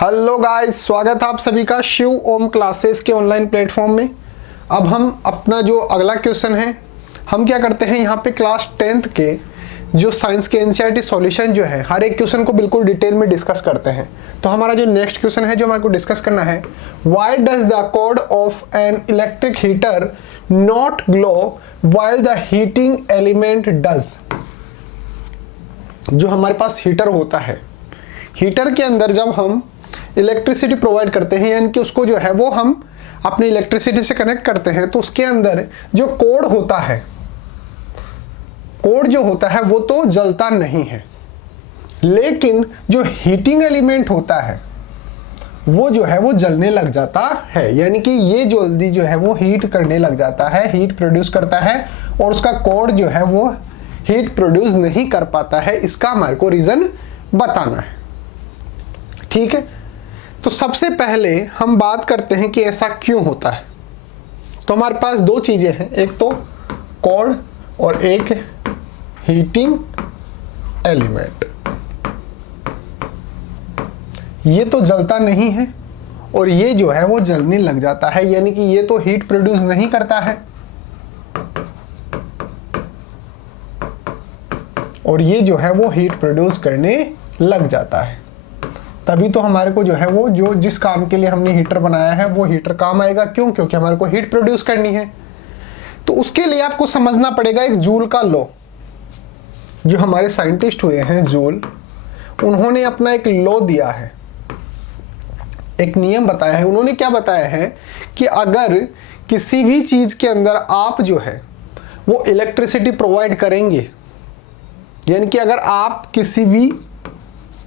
Hello guys, स्वागत है आप सभी का शिव ओम क्लासेस के ऑनलाइन प्लेटफॉर्म में। अब हम अपना जो अगला क्वेश्चन है, हम क्या करते हैं यहाँ पे क्लास 10th के जो साइंस के एनसीईआरटी सॉल्यूशन जो है, हर एक क्वेश्चन को बिल्कुल डिटेल में डिस्कस करते हैं। तो हमारा जो नेक्स्ट क्वेश्चन है जो हमारे को डिस्कस करना है, why does the cord of an electric heater not glow while the heating element does. जो हमारे पास हीटर होता है, हीटर के अंदर जब हम इलेक्ट्रिसिटी प्रोवाइड करते हैं, यानी कि उसको जो है वो हम अपनी इलेक्ट्रिसिटी से कनेक्ट करते हैं, तो उसके अंदर जो कोड होता है, कोड जो होता है वो तो जलता नहीं है, लेकिन जो हीटिंग एलिमेंट होता है वो जो है वो जलने लग जाता है। यानी कि ये जल्दी जो है वो हीट करने लग जाता है, हीट प्रोड्यूस करता है, और उसका कोड जो है वो हीट प्रोड्यूस नहीं कर पाता है। इसका हमारे को रीजन बताना है, ठीक है। तो सबसे पहले हम बात करते हैं कि ऐसा क्यों होता है। तो हमारे पास दो चीजें हैं, एक तो कोड और एक हीटिंग एलिमेंट। ये तो जलता नहीं है और ये जो है वो जलने लग जाता है, यानी कि ये तो हीट प्रोड्यूस नहीं करता है और ये जो है वो हीट प्रोड्यूस करने लग जाता है। तभी तो हमारे को जो है वो जो जिस काम के लिए हमने हीटर बनाया है वो हीटर काम आएगा। क्यों? क्योंकि हमारे को हीट प्रोड्यूस करनी है। तो उसके लिए आपको समझना पड़ेगा एक जूल का लॉ। जो हमारे साइंटिस्ट हुए हैं जूल, उन्होंने अपना एक लॉ दिया है, एक नियम बताया है। उन्होंने क्या बताया है कि अगर किसी भी चीज के अंदर आप जो है वो इलेक्ट्रिसिटी प्रोवाइड करेंगे, यानी कि अगर आप किसी भी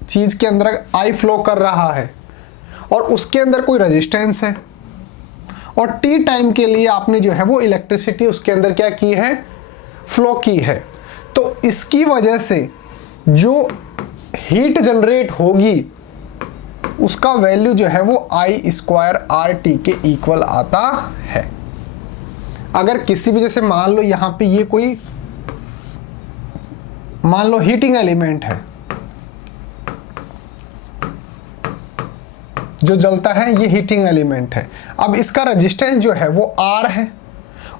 चीज के अंदर आई फ्लो कर रहा है और उसके अंदर कोई रेजिस्टेंस है और टी टाइम के लिए आपने जो है वो इलेक्ट्रिसिटी उसके अंदर क्या की है, फ्लो की है, तो इसकी वजह से जो हीट जनरेट होगी उसका वैल्यू जो है वो I²RT के इक्वल आता है। अगर किसी भी, जैसे मान लो यहां पे ये कोई मान लो हीटिंग एलिमेंट है जो जलता है, ये हीटिंग एलिमेंट है। अब इसका रेजिस्टेंस जो है वो R है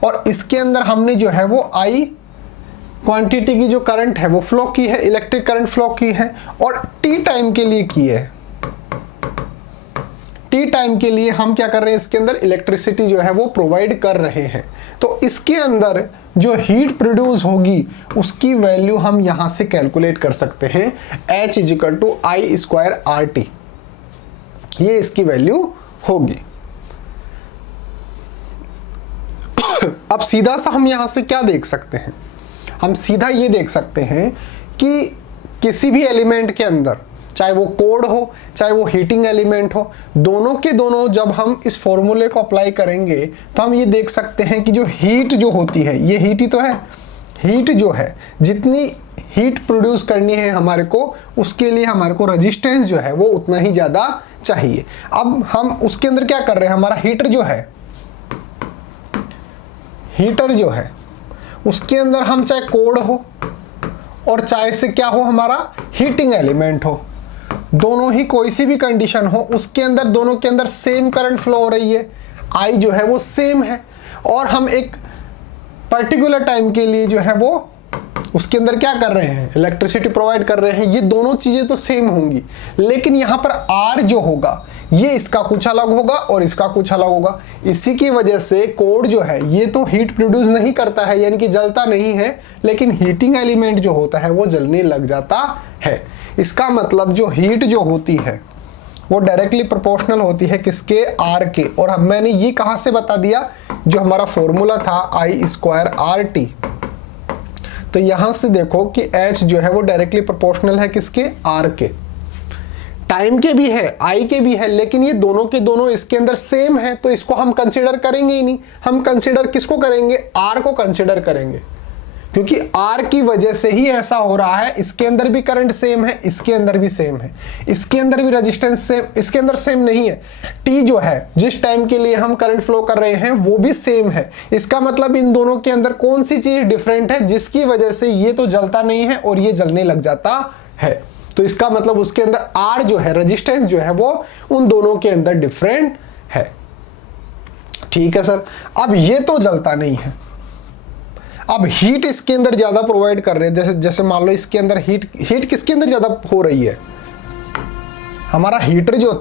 और इसके अंदर हमने जो है वो I क्वांटिटी की जो करंट है वो फ्लो की है, इलेक्ट्रिक करंट फ्लो की है और टी टाइम के लिए की है। टी टाइम के लिए हम क्या कर रहे हैं, इसके अंदर इलेक्ट्रिसिटी जो है वो प्रोवाइड कर रहे हैं। तो इसके अंदर जो हीट प्रोड्यूस होगी उसकी वैल्यू हम यहां से कैलकुलेट कर सकते हैं, H = I²RT। ये इसकी वैल्यू होगी। अब सीधा सा हम यहां से क्या देख सकते हैं, हम सीधा ये देख सकते हैं कि किसी भी एलिमेंट के अंदर, चाहे वो कोड हो चाहे वो हीटिंग एलिमेंट हो, दोनों के दोनों जब हम इस फॉर्मूले को अप्लाई करेंगे तो हम ये देख सकते हैं कि जो हीट जो होती है, ये हीट ही तो है, हीट जो है जितनी हीट प्रोड्यूस करनी है हमारे को, उसके लिए हमारे को रेजिस्टेंस जो है वो उतना ही ज़्यादा चाहिए। अब हम उसके अंदर क्या कर रहे हैं, हमारा हीटर जो है, हीटर जो है उसके अंदर हम चाहे कोड हो और चाहे से क्या हो हमारा हीटिंग एलिमेंट हो, दोनों ही कोई सी भी कंडीशन हो, उसके अंदर दोनों के अंदर सेम करंट फ्लो हो रही है, आई जो है वो सेम है, और हम एक पर्टिकुलर टाइम के लिए जो है वो उसके अंदर क्या कर रहे हैं, इलेक्ट्रिसिटी प्रोवाइड कर रहे हैं। ये दोनों चीजें तो सेम होंगी, लेकिन यहां पर आर जो होगा ये इसका कुछ अलग होगा और इसका कुछ अलग होगा। इसी की वजह से कोड जो है ये तो हीट प्रोड्यूस नहीं करता है, यानी कि जलता नहीं है, लेकिन हीटिंग एलिमेंट जो होता है वो जलने लग जाता है। इसका मतलब जो हीट जो होती है वो डायरेक्टली प्रोपोर्शनल होती है किसके, आर के। और अब मैंने ये कहां से बता दिया, जो हमारा फॉर्मूला था I²RT। तो यहां से देखो कि H जो है वो डायरेक्टली प्रोपोर्शनल है किसके, R के। टाइम के भी है, I के भी है, लेकिन ये दोनों के दोनों इसके अंदर सेम है, तो इसको हम कंसीडर करेंगे ही नहीं। हम कंसीडर किसको करेंगे, R को कंसीडर करेंगे, क्योंकि R की वजह से ही ऐसा हो रहा है। इसके अंदर भी करंट सेम है, इसके अंदर भी सेम है, इसके अंदर भी रेजिस्टेंस सेम, इसके अंदर सेम नहीं है। T जो है जिस टाइम के लिए हम करंट फ्लो कर रहे हैं वो भी सेम है। इसका मतलब इन दोनों के अंदर कौन सी चीज डिफरेंट है, जिसकी वजह से ये तो जलता नहीं है और ये जलने लग जाता है। तो इसका मतलब उसके अंदर आर जो है, रेजिस्टेंस जो है, वो उन दोनों के अंदर डिफरेंट है। ठीक है सर। अब ये तो जलता नहीं है, अब हीट इसके अंदर ज्यादा प्रोवाइड कर रहे हैं। जैसे मान लो इसके अंदर हीट किसके अंदर ज्यादा हो रही है? हमारा हीटर जो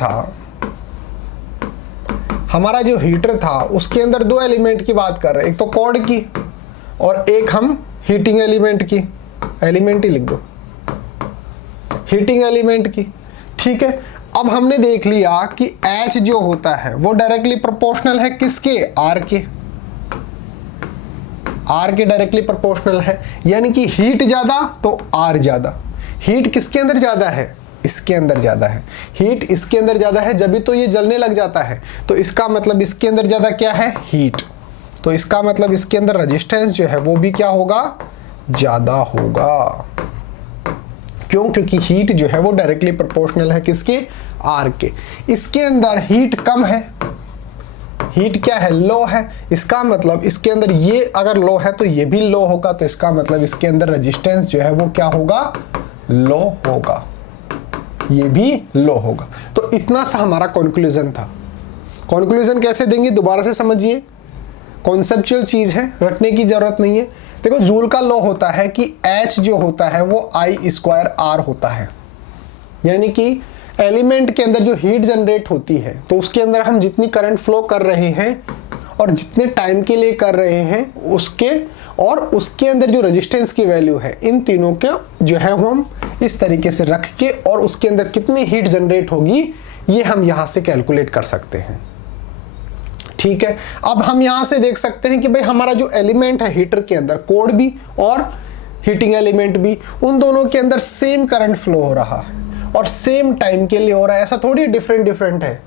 था उसके अंदर दो एलिमेंट की बात कर रहे हैं, एक तो कॉर्ड की और एक हम हीटिंग एलिमेंट की, एलिमेंट ही लिख दो, हीटिंग एलिमेंट की। ठीक है। अब हमने देख लिया कि H जो होता है वो डायरेक्टली प्रोपोर्शनल है किसके? R के, R के डायरेक्टली प्रोपोर्शनल है, यानी कि हीट ज्यादा तो R ज्यादा। हीट किसके अंदर ज्यादा है? इसके अंदर ज्यादा है। हीट इसके अंदर ज्यादा है, जब भी तो ये जलने लग जाता है, तो इसका मतलब इसके अंदर ज्यादा क्या है? हीट। तो इसका मतलब इसके अंदर रेजिस्टेंस जो है वो भी क्या होगा? ज्यादा होगा। क्यों? क्योंकि हीट जो है वो डायरेक्टली प्रोपोर्शनल है किसके? आर के। इसके अंदर हीट कम है, हीट क्या है? लो है। इसका मतलब इसके अंदर ये अगर लो है तो ये भी लो होगा, तो इसका मतलब इसके अंदर रेजिस्टेंस जो है वो क्या होगा? लो होगा, ये भी लो होगा। तो इतना सा हमारा कंक्लूजन था। कंक्लूजन कैसे देंगे दोबारा से समझिए, कॉन्सेप्चुअल चीज है, रटने की जरूरत नहीं है। देखो जूल का लॉ होता है कि H जो होता है वो I² R होता है, यानी कि एलिमेंट के अंदर जो हीट जनरेट होती है तो उसके अंदर हम जितनी करंट फ्लो कर रहे हैं और जितने टाइम के लिए कर रहे हैं उसके, और उसके अंदर जो रेजिस्टेंस की वैल्यू है, इन तीनों के जो है वो हम इस तरीके से रख के और उसके अंदर कितनी हीट जनरेट होगी ये हम यहां से कैलकुलेट कर सकते हैं। ठीक है। अब हम यहां से देख सकते हैं कि भाई हमारा जो एलिमेंट है हीटर के अंदर, कोड भी और हीटिंग एलिमेंट भी, उन दोनों के अंदर सेम करंट फ्लो हो रहा है और सेम टाइम के लिए हो रहा है। ऐसा थोड़ी डिफरेंट है।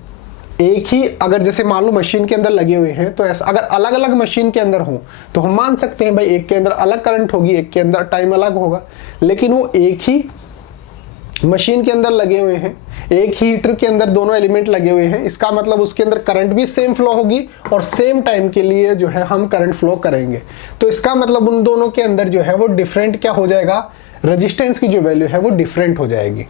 एक ही अगर जैसे मान लो मशीन के अंदर लगे हुए हैं, तो ऐसा अगर अलग अलग मशीन के अंदर हो तो हम मान सकते हैं भाई एक के अंदर अलग करंट होगी, एक के अंदर टाइम अलग होगा, लेकिन वो एक ही मशीन के अंदर लगे हुए हैं, एक ही हीटर के अंदर दोनों एलिमेंट लगे हुए हैं, इसका मतलब उसके अंदर करंट भी सेम फ्लो होगी और सेम टाइम के लिए जो है हम करंट फ्लो करेंगे। तो इसका मतलब उन दोनों के अंदर जो है वो डिफरेंट क्या हो जाएगा? रेजिस्टेंस की जो वैल्यू है वो डिफरेंट हो जाएगी।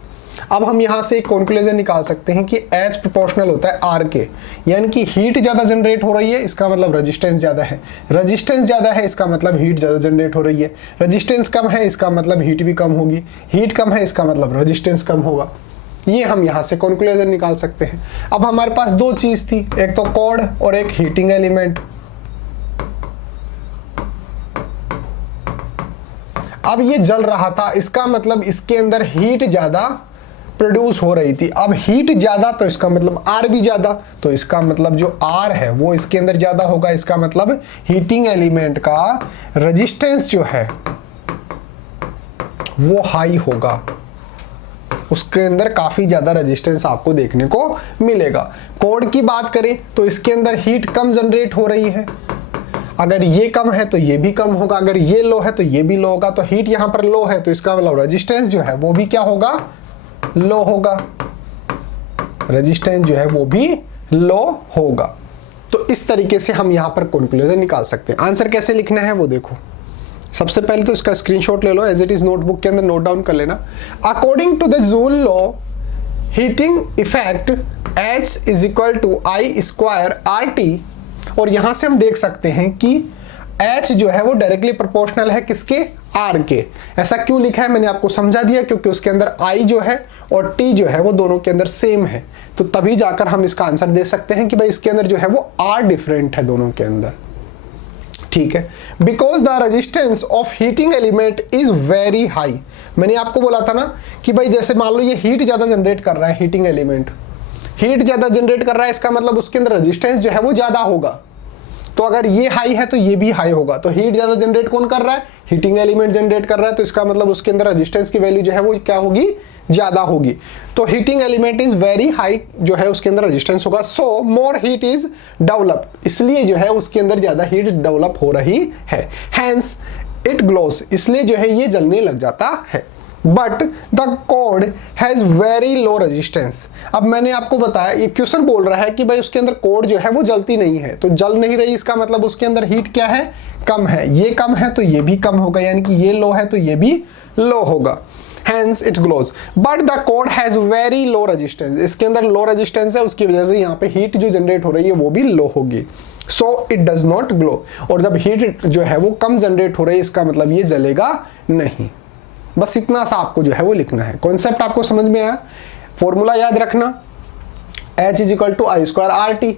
अब हम यहां से एक कंक्लूजन निकाल सकते हैं कि H प्रोपोर्शनल होता है R के, यानी कि हीट ज्यादा जनरेट हो रही है, इसका मतलब रेजिस्टेंस ज्यादा है। रेजिस्टेंस ज्यादा है, इसका मतलब हीट ज्यादा जनरेट हो रही है। रेजिस्टेंस कम है, इसका मतलब हीट भी कम होगी। हीट कम है, इसका मतलब रेजिस्टेंस कम होगा। ये हम यहां से कंक्लूजन निकाल सकते हैं। अब हमारे पास दो चीज थी, एक तो कॉर्ड और एक हीटिंग एलिमेंट। अब ये जल रहा था, इसका मतलब इसके अंदर हीट ज्यादा प्रोड्यूस हो रही थी। अब हीट ज्यादा तो इसका मतलब आर भी ज्यादा, तो इसका मतलब जो आर है वो इसके अंदर ज्यादा होगा। इसका मतलब हीटिंग एलिमेंट का रेजिस्टेंस जो है वो हाई होगा, उसके अंदर काफी ज्यादा रेजिस्टेंस आपको देखने को मिलेगा। कोड की बात करें तो इसके अंदर हीट कम जनरेट हो रही है, अगर ये कम है तो ये भी कम होगा, अगर ये लो है तो ये भी लो होगा। तो हीट यहां पर लो है तो इसका मतलब रेजिस्टेंस जो है वो भी क्या होगा? लो होगा। रेजिस्टेंस जो है वो भी लो होगा। तो इस तरीके से हम यहां पर कंक्लूजन निकाल सकते हैं। आंसर कैसे लिखना है वो देखो। सबसे पहले तो इसका स्क्रीनशॉट ले लो, एज इट इज नोटबुक के अंदर नोट डाउन कर लेना। According to the Joule law, heating effect H = I² RT, और यहां से हम देख सकते हैं कि H जो है वो डायरेक्टली प्रोपोर्शनल है किसके? R के। ऐसा क्यों लिखा है मैंने आपको समझा दिया, क्योंकि उसके अंदर I जो है और T जो है वो दोनों के अंदर सेम है, तो तभी जाकर हम इसका आंसर दे सकते हैं कि भाई इसके अंदर जो है वो R डिफरेंट है दोनों के अंदर। ठीक है। Because the resistance of heating element is very high. मैंने आपको बोला था ना कि भाई जैसे मान लो ये हीट ज्यादा जनरेट कर रहा है, हीटिंग एलिमेंट हीट ज्यादा जनरेट कर रहा है, इसका मतलब उसके अंदर रेजिस्टेंस जो है वो ज्यादा होगा। तो अगर ये हाई है तो ये भी हाई होगा। तो हीट ज्यादा जनरेट कौन कर रहा है? हीटिंग एलिमेंट जनरेट कर रहा है, तो इसका मतलब उसके अंदर रेजिस्टेंस की वैल्यू जो है वो क्या होगी? ज्यादा होगी। तो heating element is very high, जो है उसके अंदर रेजिस्टेंस होगा। सो मोर हीट इज डेवलप्ड, इसलिए जो है उसके अंदर ज्यादा हीट डेवलप हो रही है। हैंस इट ग्लोस, इसलिए जो है ये जलने लग जाता है। But the code has very low resistance. अब मैंने आपको बताया, ये क्वेश्चन बोल रहा है कि भाई उसके अंदर कोड जो है वो जलती नहीं है, तो जल नहीं रही, इसका मतलब उसके अंदर हीट क्या है? कम है। ये कम है तो ये भी कम होगा, यानी कि ये लो है तो ये भी लो होगा। hence it glows, but the code has very low resistance। इसके अंदर लो रेजिस्टेंस है, उसकी वजह से यहाँ पे हीट जो जनरेट हो रही है वो भी लो होगी, so it does not glow. और जब हीट जो है वो कम जनरेट हो रही है, इसका मतलब ये जलेगा नहीं। बस इतना सा आपको जो है वो लिखना है। कॉन्सेप्ट आपको समझ में आया? फॉर्मूला याद रखना, H is equal to I square R T.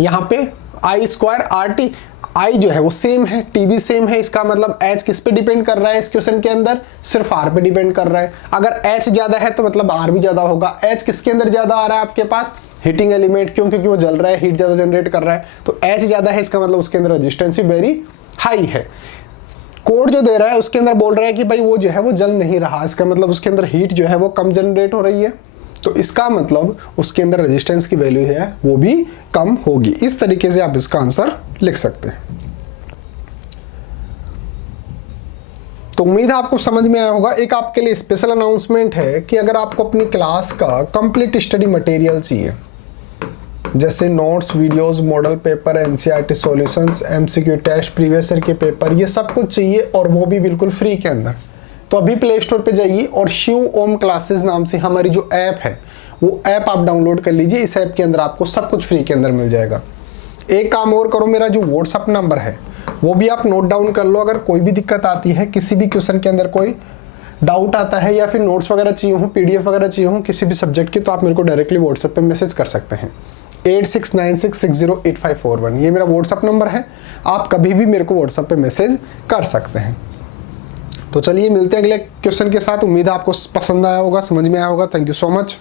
यहाँ पे I square R T, I जो है वो सेम है, टी भी सेम है, इसका मतलब H किस पे डिपेंड कर रहा है इस क्वेश्चन के अंदर? सिर्फ R पे डिपेंड कर रहा है। अगर H ज्यादा है तो मतलब R भी ज्यादा होगा। H किसके अंदर ज्यादा आ रहा है आपके पास? हीटिंग एलिमेंट, क्यों? क्योंकि वो जल रहा है, हीट ज्यादा जनरेट कर रहा है, तो H ज्यादा है, इसका मतलब उसके अंदर रेजिस्टेंस भी वेरी हाई है। कोड जो दे रहा है उसके अंदर बोल रहा है कि भाई वो जो है वो जल नहीं रहा, इसका मतलब उसके अंदर हीट जो है वो कम जनरेट हो रही है, तो इसका मतलब उसके अंदर रेजिस्टेंस की वैल्यू है वो भी कम होगी। इस तरीके से आप इसका आंसर लिख सकते हैं। तो उम्मीद है आपको समझ में आया होगा। एक आपके लिए स्पेशल अनाउंसमेंट है कि अगर आपको अपनी क्लास का कंप्लीट स्टडी मटेरियल चाहिए, जैसे notes, videos, model paper, NCERT solutions, MCQ test, previous year के पेपर, ये सब कुछ चाहिए और वो भी बिल्कुल फ्री के अंदर, तो अभी प्ले स्टोर पे जाइए और शिव ओम क्लासेस नाम से हमारी जो ऐप है वो ऐप आप डाउनलोड कर लीजिए। इस ऐप के अंदर आपको सब कुछ फ्री के अंदर मिल जाएगा। एक काम और करो, मेरा जो व्हाट्सअप नंबर है वो भी आप नोट डाउन कर लो। अगर कोई भी दिक्कत आती है, किसी भी क्वेश्चन के अंदर कोई डाउट आता है या फिर नोट्स वगैरह चाहिए हो, पीडीएफ वगैरह चाहिए हो किसी भी सब्जेक्ट की, तो आप मेरे को डायरेक्टली व्हाट्सएप पे मैसेज कर सकते हैं। 8696608541 ये मेरा व्हाट्सअप नंबर है, आप कभी भी मेरे को व्हाट्सएप पे मैसेज कर सकते हैं। तो चलिए मिलते हैं अगले क्वेश्चन के साथ। उम्मीद है आपको पसंद आया होगा, समझ में आया होगा। Thank you so much.